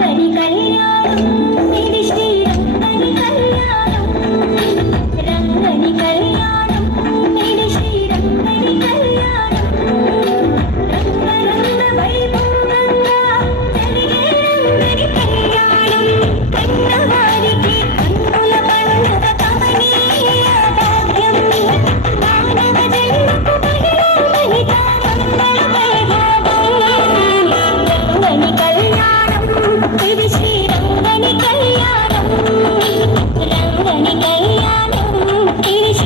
మరి కళ్యాణం Finish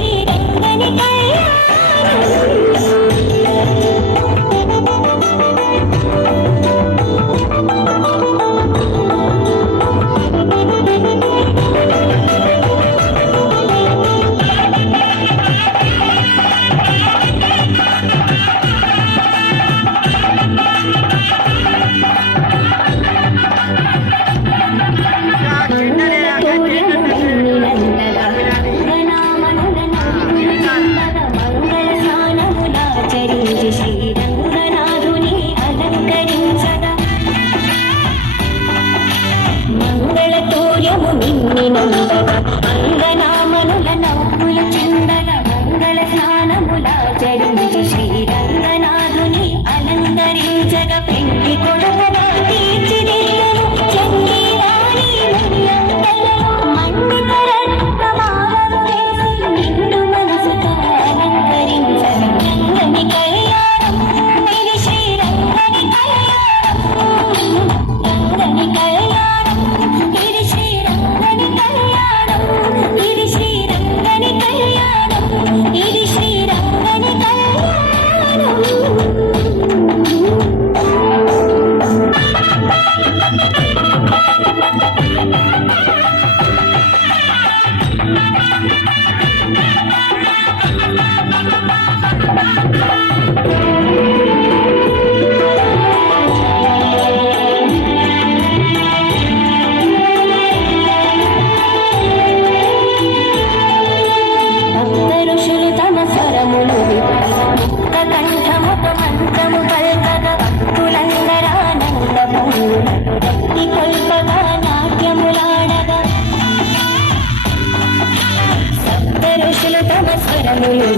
గీతములు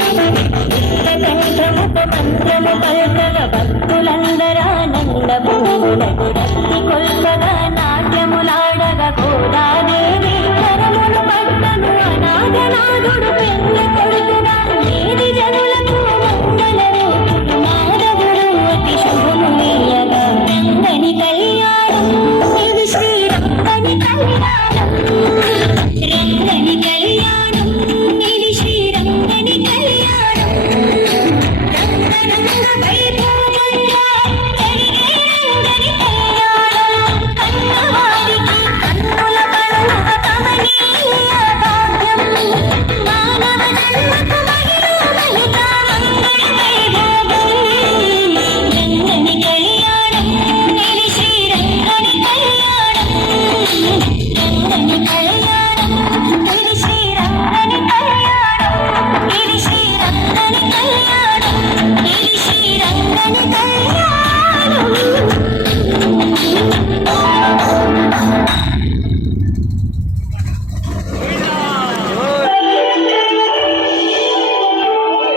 కంఠముకు మంత్రము పల్కల భక్తులందరానంద భూములకు రక్తి కొల్పగా నాట్యములాడగా గోదాదేవి కరములు పట్టను అనాథనాథుడు పెంద కొడుకుగా జనులకు మంగళ రూపుడు అతి శుభము వేయగా కళ్యాణం ఇది కళ్యాణం రంగని కళ్యాణం.